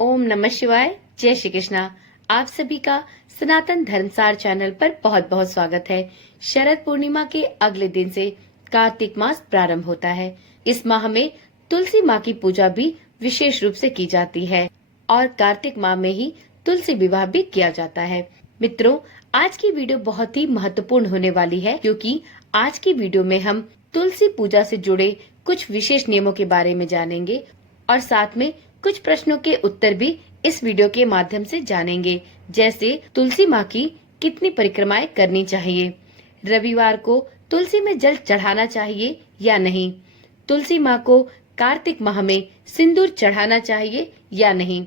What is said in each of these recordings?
ओम नमः शिवाय। जय श्री कृष्णा। आप सभी का सनातन धर्मसार चैनल पर बहुत बहुत स्वागत है। शरद पूर्णिमा के अगले दिन से कार्तिक मास प्रारंभ होता है। इस माह में तुलसी माँ की पूजा भी विशेष रूप से की जाती है और कार्तिक माह में ही तुलसी विवाह भी किया जाता है। मित्रों, आज की वीडियो बहुत ही महत्वपूर्ण होने वाली है, क्योंकि आज की वीडियो में हम तुलसी पूजा से जुड़े कुछ विशेष नियमों के बारे में जानेंगे और साथ में कुछ प्रश्नों के उत्तर भी इस वीडियो के माध्यम से जानेंगे। जैसे तुलसी माँ की कितनी परिक्रमाएं करनी चाहिए, रविवार को तुलसी में जल चढ़ाना चाहिए या नहीं, तुलसी माँ को कार्तिक माह में सिंदूर चढ़ाना चाहिए या नहीं,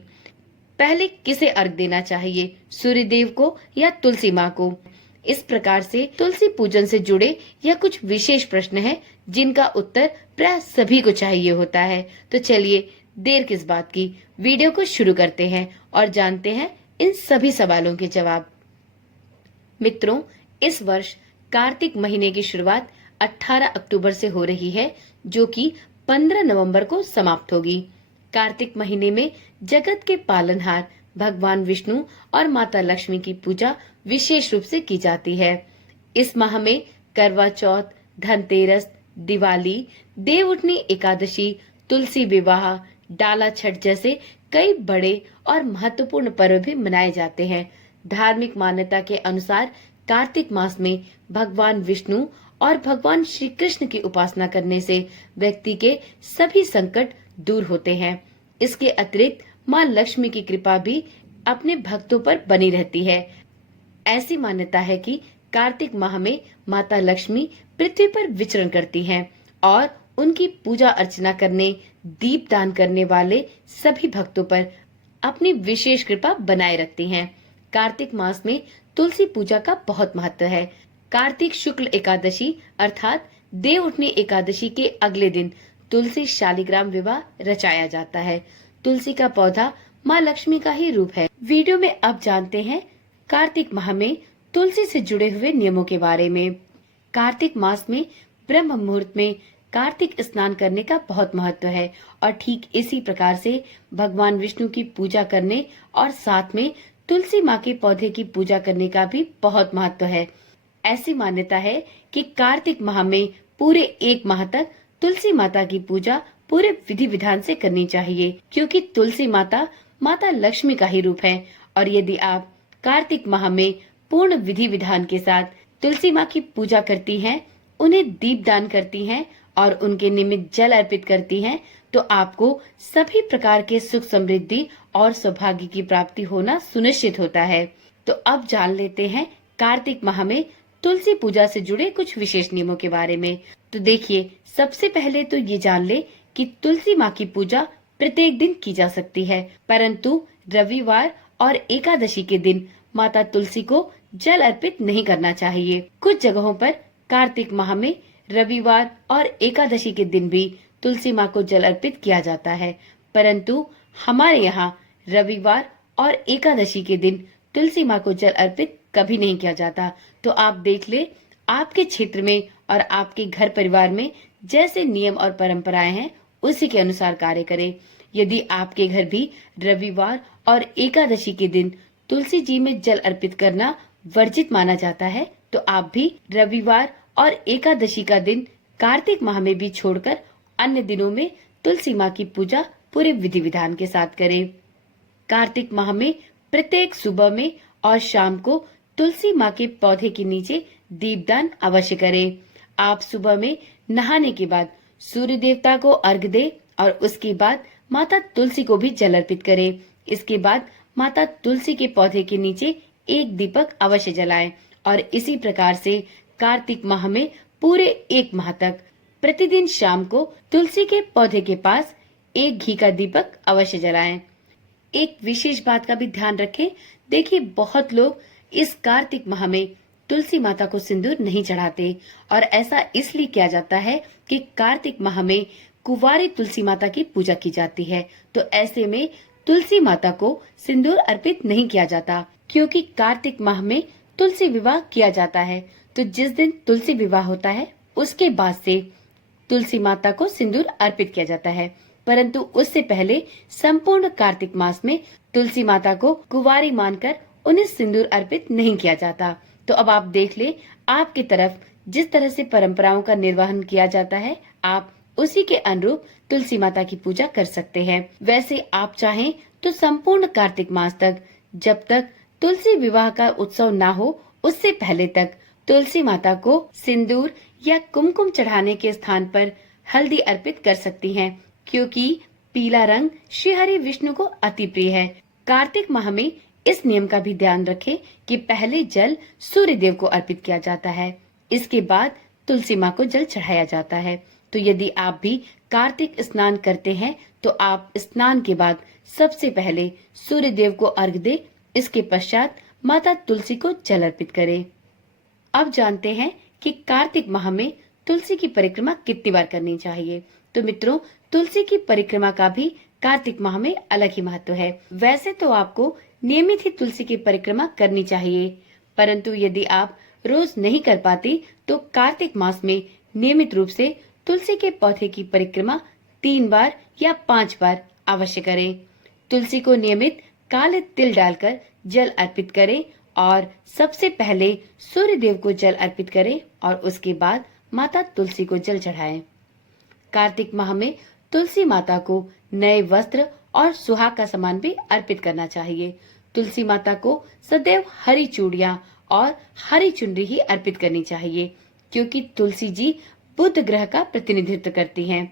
पहले किसे अर्घ देना चाहिए, सूर्य देव को या तुलसी माँ को। इस प्रकार से तुलसी पूजन से जुड़े यह कुछ विशेष प्रश्न हैं, जिनका उत्तर प्राय सभी को चाहिए होता है। तो चलिए देर किस बात की, वीडियो को शुरू करते हैं और जानते हैं इन सभी सवालों के जवाब। मित्रों, इस वर्ष कार्तिक महीने की शुरुआत 18 अक्टूबर से हो रही है, जो कि 15 नवंबर को समाप्त होगी। कार्तिक महीने में जगत के पालनहार भगवान विष्णु और माता लक्ष्मी की पूजा विशेष रूप से की जाती है। इस माह में करवा चौथ, धनतेरस, दिवाली, देवउठनी एकादशी, तुलसी विवाह, डाला छठ जैसे कई बड़े और महत्वपूर्ण पर्व भी मनाए जाते हैं। धार्मिक मान्यता के अनुसार कार्तिक मास में भगवान विष्णु और भगवान श्री कृष्ण की उपासना करने से व्यक्ति के सभी संकट दूर होते हैं। इसके अतिरिक्त माँ लक्ष्मी की कृपा भी अपने भक्तों पर बनी रहती है। ऐसी मान्यता है कि कार्तिक माह में माता लक्ष्मी पृथ्वी पर विचरण करती हैं और उनकी पूजा अर्चना करने, दीप दान करने वाले सभी भक्तों पर अपनी विशेष कृपा बनाए रखती हैं। कार्तिक मास में तुलसी पूजा का बहुत महत्व है। कार्तिक शुक्ल एकादशी अर्थात देवउठनी एकादशी के अगले दिन तुलसी शालिग्राम विवाह रचाया जाता है। तुलसी का पौधा माँ लक्ष्मी का ही रूप है। वीडियो में अब जानते हैं कार्तिक माह में तुलसी से जुड़े हुए नियमों के बारे में। कार्तिक मास में ब्रह्म मुहूर्त में कार्तिक स्नान करने का बहुत महत्व है और ठीक इसी प्रकार से भगवान विष्णु की पूजा करने और साथ में तुलसी माँ के पौधे की पूजा करने का भी बहुत महत्व है। ऐसी मान्यता है कि कार्तिक माह में पूरे एक माह तक तुलसी माता की पूजा पूरे विधि विधान से करनी चाहिए, क्योंकि तुलसी माता माता लक्ष्मी का ही रूप है। और यदि आप कार्तिक माह में पूर्ण विधि विधान के साथ तुलसी माँ की पूजा करती हैं, उन्हें दीप दान करती हैं और उनके निमित्त जल अर्पित करती हैं, तो आपको सभी प्रकार के सुख समृद्धि और सौभाग्य की प्राप्ति होना सुनिश्चित होता है। तो अब जान लेते हैं कार्तिक माह में तुलसी पूजा से जुड़े कुछ विशेष नियमों के बारे में। तो देखिए, सबसे पहले तो ये जान ले कि तुलसी माँ की पूजा प्रत्येक दिन की जा सकती है, परंतु रविवार और एकादशी के दिन माता तुलसी को जल अर्पित नहीं करना चाहिए। कुछ जगहों पर कार्तिक माह में रविवार और एकादशी के दिन भी तुलसी माँ को जल अर्पित किया जाता है, परंतु हमारे यहाँ रविवार और एकादशी के दिन तुलसी माँ को जल अर्पित कभी नहीं किया जाता। तो आप देख ले, आपके क्षेत्र में और आपके घर परिवार में जैसे नियम और परंपराएं हैं, उसी के अनुसार कार्य करें। यदि आपके घर भी रविवार और एकादशी के दिन तुलसी जी में जल अर्पित करना वर्जित माना जाता है, तो आप भी रविवार और एकादशी का दिन कार्तिक माह में भी छोड़कर अन्य दिनों में तुलसी माँ की पूजा पूरे विधि विधान के साथ करें। कार्तिक माह में प्रत्येक सुबह में और शाम को तुलसी माँ के पौधे के नीचे दीपदान अवश्य करें। आप सुबह में नहाने के बाद सूर्य देवता को अर्घ दें और उसके बाद माता तुलसी को भी जल अर्पित करें। इसके बाद माता तुलसी के पौधे के नीचे एक दीपक अवश्य जलाएं और इसी प्रकार से कार्तिक माह में पूरे एक माह तक प्रतिदिन शाम को तुलसी के पौधे के पास एक घी का दीपक अवश्य जलाएं। एक विशेष बात का भी ध्यान रखें। देखिए, बहुत लोग इस कार्तिक माह में तुलसी माता को सिंदूर नहीं चढ़ाते और ऐसा इसलिए किया जाता है कि कार्तिक माह में कुंवारी तुलसी माता की पूजा की जाती है। तो ऐसे में तुलसी माता को सिंदूर अर्पित नहीं किया जाता, क्योंकि कार्तिक माह में तुलसी विवाह किया जाता है। तो जिस दिन तुलसी विवाह होता है, उसके बाद से तुलसी माता को सिंदूर अर्पित किया जाता है। परंतु उससे पहले संपूर्ण कार्तिक मास में तुलसी माता को कुंवारी मानकर उन्हें सिंदूर अर्पित नहीं किया जाता। तो अब आप देख ले, आपकी तरफ जिस तरह से परंपराओं का निर्वहन किया जाता है, आप उसी के अनुरूप तुलसी माता की पूजा कर सकते हैं। वैसे आप चाहें तो संपूर्ण कार्तिक मास तक, जब तक तुलसी विवाह का उत्सव ना हो, उससे पहले तक तुलसी माता को सिंदूर या कुमकुम चढ़ाने के स्थान पर हल्दी अर्पित कर सकती हैं, क्योंकि पीला रंग श्री हरि विष्णु को अति प्रिय है। कार्तिक माह में इस नियम का भी ध्यान रखें कि पहले जल सूर्य देव को अर्पित किया जाता है, इसके बाद तुलसी माँ को जल चढ़ाया जाता है। तो यदि आप भी कार्तिक स्नान करते हैं तो आप स्नान के बाद सबसे पहले सूर्य देव को अर्घ्य दे, इसके पश्चात माता तुलसी को जल अर्पित करें। अब जानते हैं कि कार्तिक माह में तुलसी की परिक्रमा कितनी बार करनी चाहिए। तो मित्रों, तुलसी की परिक्रमा का भी कार्तिक माह में अलग ही महत्व है। वैसे तो आपको नियमित ही तुलसी की परिक्रमा करनी चाहिए, परंतु यदि आप रोज नहीं कर पाते तो कार्तिक मास में नियमित रूप से तुलसी के पौधे की परिक्रमा 3 बार या 5 बार अवश्य करें। तुलसी को नियमित काले तिल डालकर जल अर्पित करें और सबसे पहले सूर्य देव को जल अर्पित करें और उसके बाद माता तुलसी को जल चढ़ाएं। कार्तिक माह में तुलसी माता को नए वस्त्र और सुहाग का सामान भी अर्पित करना चाहिए। तुलसी माता को सदैव हरी चूड़ियां और हरी चुनरी ही अर्पित करनी चाहिए, क्योंकि तुलसी जी बुध ग्रह का प्रतिनिधित्व करती हैं।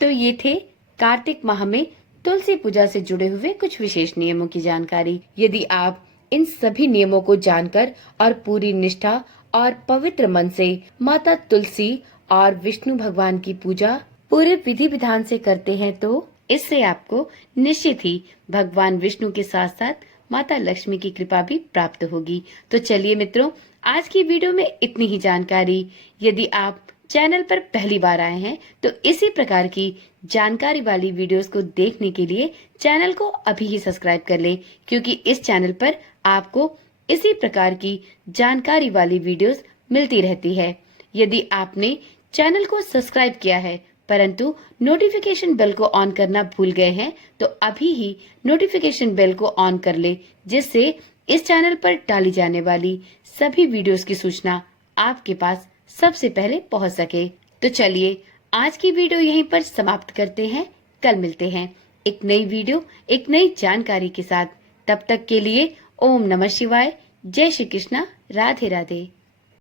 तो ये थे कार्तिक माह में तुलसी पूजा से जुड़े हुए कुछ विशेष नियमों की जानकारी। यदि आप इन सभी नियमों को जानकर और पूरी निष्ठा और पवित्र मन से माता तुलसी और विष्णु भगवान की पूजा पूरे विधि विधान से करते हैं, तो इससे आपको निश्चित ही भगवान विष्णु के साथ साथ माता लक्ष्मी की कृपा भी प्राप्त होगी। तो चलिए मित्रों, आज की वीडियो में इतनी ही जानकारी। यदि आप चैनल पर पहली बार आए हैं तो इसी प्रकार की जानकारी वाली वीडियोस को देखने के लिए चैनल को अभी ही सब्सक्राइब कर लें, क्योंकि इस चैनल पर आपको इसी प्रकार की जानकारी वाली वीडियोस मिलती रहती है। यदि आपने चैनल को सब्सक्राइब किया है परंतु नोटिफिकेशन बेल को ऑन करना भूल गए हैं, तो अभी ही नोटिफिकेशन बेल को ऑन कर ले, जिससे इस चैनल पर डाली जाने वाली सभी वीडियोस की सूचना आपके पास सबसे पहले पहुंच सके। तो चलिए, आज की वीडियो यहीं पर समाप्त करते हैं। कल मिलते हैं एक नई वीडियो, एक नई जानकारी के साथ। तब तक के लिए ओम नमः शिवाय, जय श्री कृष्णा, राधे राधे।